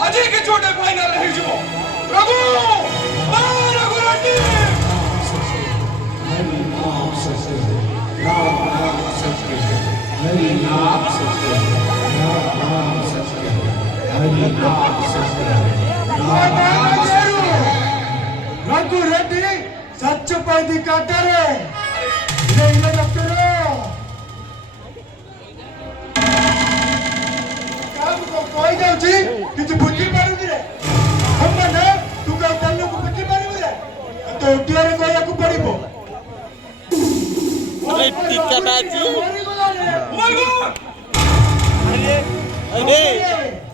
अजय के छोटे फाइनल है जो रघु रघु रेड्डी हरि नाम सत्य राम नाम सत्य हरि नाम सत्य राम नाम सत्य हरि नाम सत्य रघु रेड्डी सच पैदी काटरे इले डॉक्टर काम को कोई जाउची किछ बुद्धि पारुनी रे हम ना तू का तल्लो को बुद्धि पारुनी रे तो उटियारे कोया को पड़िबो अरे टिका बाजी माय गॉड अरे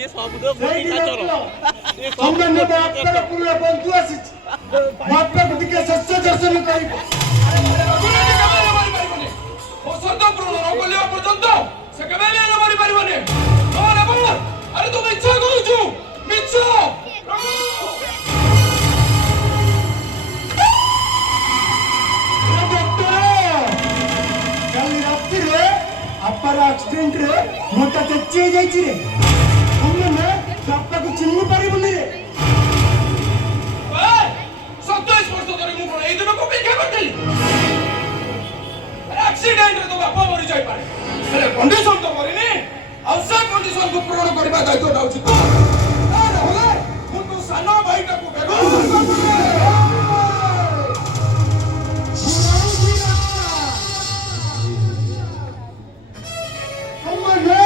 ये शब्द मोटी का चलो ये हम ने बापर पूरा बंधु आसी बापर को टिके सच्चा दर्शन करिबो वसंत प्रण रंगलिया पर्यंत से केबेले न मारी परिबने नोरे बोल अरे तू मिच्छा कहूछु मिच्छा कल रात रे अपर एक्सीडेंट रे मोटा चच्ची जाईची रे हम ने बापा को चिन्ह परिबने रे 27 वर्ष धरि मु कोन एई दिन को पेक्षा करतेली एक्सीडेंट रे तो बापा मरि जाई पारे अरे कंडीशन तो मरिनी औसा कंडीशन को पूर्ण करबा दायित्व दाउची तो अरे होले मु तो सानो भाईटा को बेगो हम ने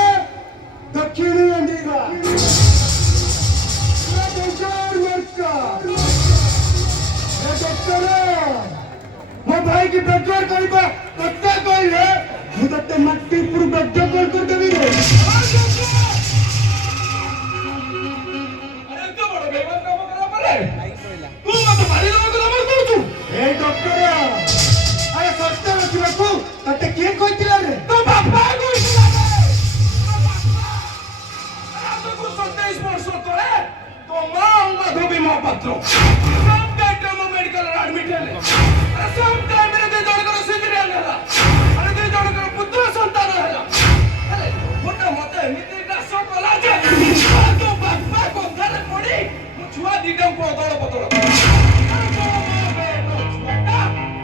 दक्षिणी अंडीगा ମୋ ଭାଇ କି ବେଡର କରିବା କଥା କହିଲେ ମୁଁ ତତେ ମାଟି ଉପରୁ ବେଡ କଲ୍ କରିଦେବି ରେ अरे तो बड़ बेमान काम करा पारे तू मत मारी दो को दम कहूछु ए डॉक्टर अरे सत्य रखिବାକୁ ତତେ କିଏ କହିଥିଲା ରେ तो बापा कहिला रे तो को 27 वर्ष तळे तो मां माधवी महापात्र सब टाइम मेडिकल एडमिट है अरे सब टाइम रे दे जण कर सिजरियन हैला अरे दे जण कर पुत्र संतान हैला अरे मोटा मते एमिति दास कला जे तो बापा को धरे पड़ी मु छुआ दीटा को दळ पतळ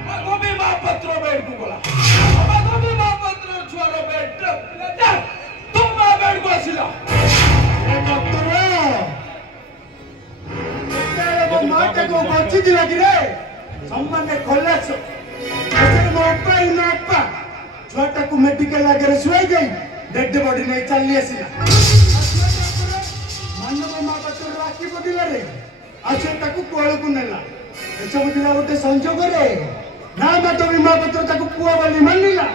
माधवी महापात्र बेड को गला माधवी महापात्र छुआ रो बेड तो मां बेड को आसिला ए डॉक्टर ମୋ ମାଟାକୁ ବଞ୍ଚିଥିଲା କି ରେ ସମ୍ମାନେ ଖଲାସ ଏସରେ ମୋ ଅପା ଛୁଆଟାକୁ ମେଡିକାଲ ଆଗରେ ଶୁଆଇ ଦେଇ ଡେଡ୍ ବଡି ନେଇ ଚାଲି ଆସିଲା ମାନବ ମହାପାତ୍ର ରାକ୍ଷୀ ପଡ଼ିଲା ରେ ଆଉ ସେ ତାକୁ କୋଳକୁ ନେଲା ଏସବୁ ଥିଲା ଗୋଟେ ସଂଯୋଗରେ ନା ମାଧବୀ ମହାପାତ୍ର ତାକୁ ପୁଅ ବୋଲି ମାନିଲା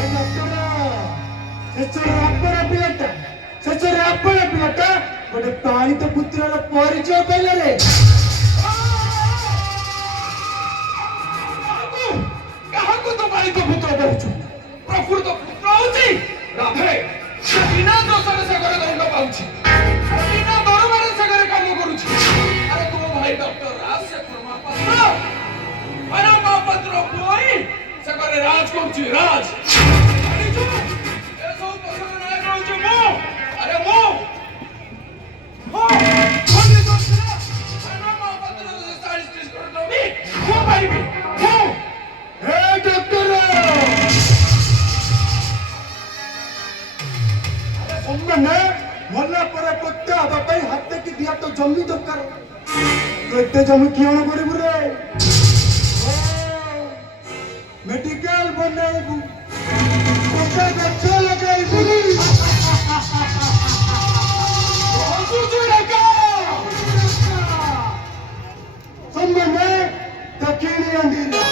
ଏ ଡକ୍ଟର ଶେଷରେ ଆପଣ ପିଲାଟା ଗୋଟେ ପାଳିତ ପୁତ୍ରର ପରିଚୟ ପାଇଲା ରେ କାହାକୁ ତ ପାଳିତ ପୁତ୍ର କହୁଛୁ ପ୍ରକୃତ ପୁତ୍ର ହଉଛି ରାଧେ ସେ ବିନା ଦୋଷରେ ସେ ଘରେ ଦଣ୍ଡ ପାଉଛି ବିନା ଦରମାରେ ସେ ଘରେ କାମ କରୁଛି ଆରେ ତୁମ ଭାଇ ଡକ୍ଟର ରାଜ ଶେଖର ମହାପାତ୍ର ମହାପାତ୍ର ପୁଅ ସେ ଘରେ ରାଜ କରୁଛି ରାଜ ଜାଣିଛୁ ଏସବୁ ପସନ୍ଦ ନାୟକ ହଉଛି ମୁଁ ଆରେ ମୁଁ ମଲା ପରେ ପୋତା ହେବା ପାଇଁ ହାତ କି ଦିଆ ତ ଜମି ଦରକାର ତୁ ଏତେ ଜମି କିଅଣ କରିବୁ ରେ ମେଡିକାଲ ବନେଇବୁ ଗଛ ଲଗାଇବୁ सम्मने दक्षिणी अंडीला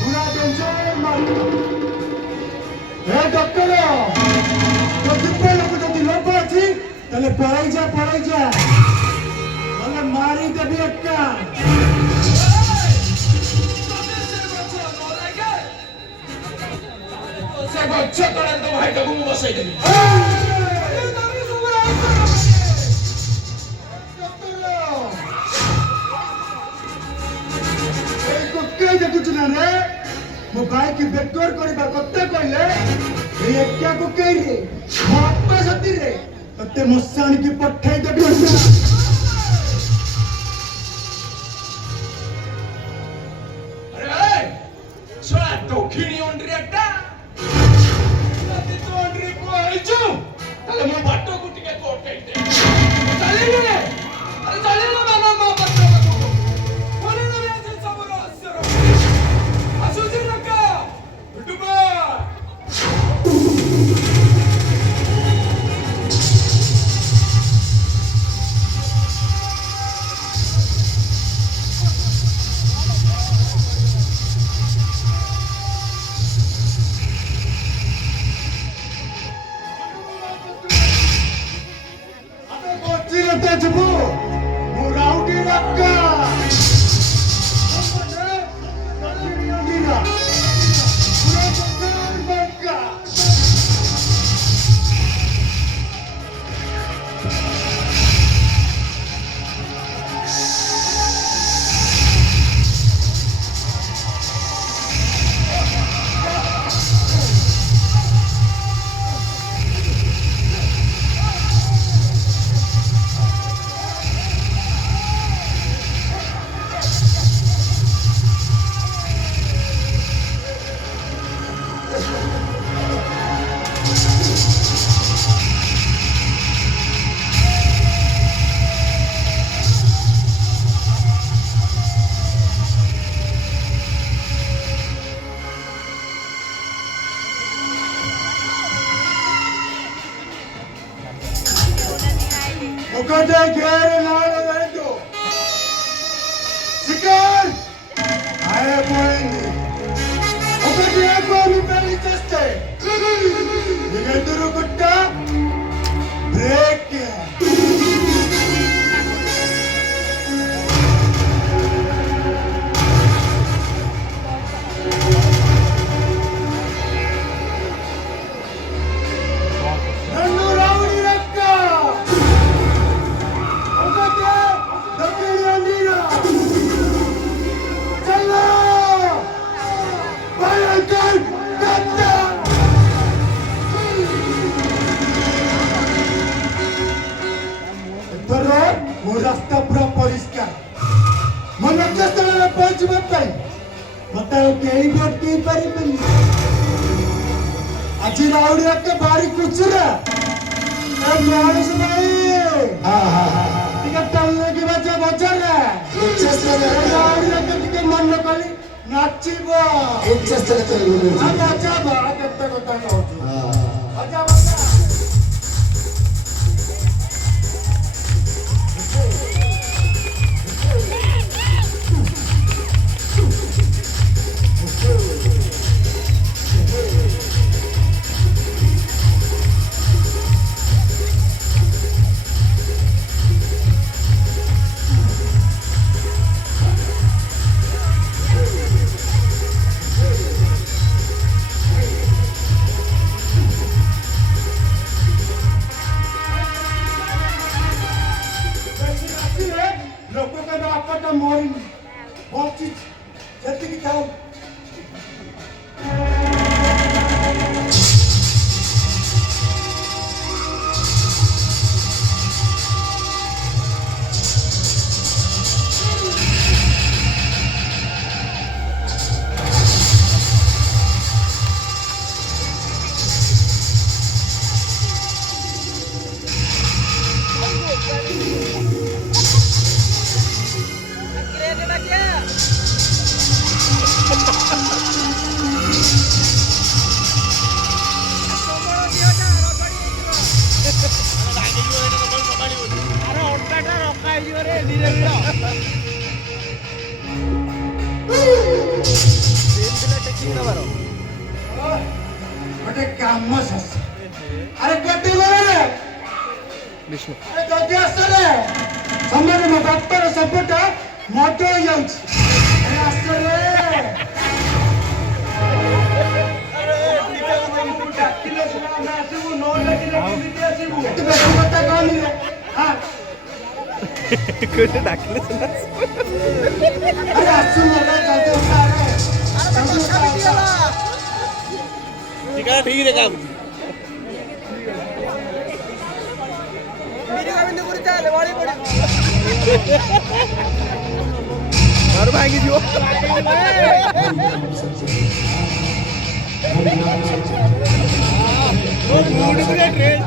पूरा डेंजर मारू हे डॉक्टर तो जिप्पे लोग जदि लोभ अछि तले पळाई जा नले मारी देबी एक्का से गच्छ तळे तो भाईटाକୁ ମୁଁ ବସେଇ ଦେବି रे मो भाई की बेटोर करबा कत्ते कहले ए एक्या को के रे मो अपा सती रे तते मुसाण की पठाई देबी अरे छोड़ा दक्षिणी अंड्रियाटा राती तो अंड्री को आइछु ताले मो बाटो को टिके तो अटकाई दे चालिले रे अरे चालिले मानो मा पत्र को कोने रे आज सब रहस्य आसुजी रका डुबा Tejbu, Muraudi Rakka. Dira, Muraudi Rakka. ఒకటే గేరు నాడు రెండు శిఖర్ అయిపోయింది ఒకటి ఏకోని పెళ్లి చేస్తే ఎదురు గుట్ట బ్రేక్ रास्ता पूरा परिष्कार मन लक्ष्य स्थल पहुंचबा पाई बताओ केही वोट के पारी आज राउडिया के बारी कुचरा ए मानस भाई टिकट टालने की वजह बचल है लक्ष्य स्थल राउडिया के टिकट मन कली नाचिबो लक्ष्य स्थल चल अच्छा बा कत्ता कत्ता कहू अच्छा लोगों का आपका मोरी बहुत चीज जल्दी दिखाओ ଗୋଟେ କାମ ଶେଷ ଆରେ କେତେ ବେଳେ ବିଷ୍ଣୁ ଆରେ ଜଲ୍ଦି ଆସରେ ସମୟରେ ମୋ ବାପାର ସବୁଟା ମଦ ହେଇଯାଉଛି ଆରେ ଆସରେ ଡାକିଲେ ସିନା ଆମେ ଆସିବୁ ନ ଡାକିଲେ କେମିତି ଆସିବୁ ଏତେ ବେଶୀ କଥା କହନି ରେ ହଁ କୋଉଠି ଡାକିଲେ ସିନା ଆରେ ଆସୁ ନ ଜଲ୍ଦି ଉଠା ରେ ঠিকানা ঠিকই দেখা হচ্ছে ঘর ভাঙি দিব हरि नाम सत्य है। ट्रेन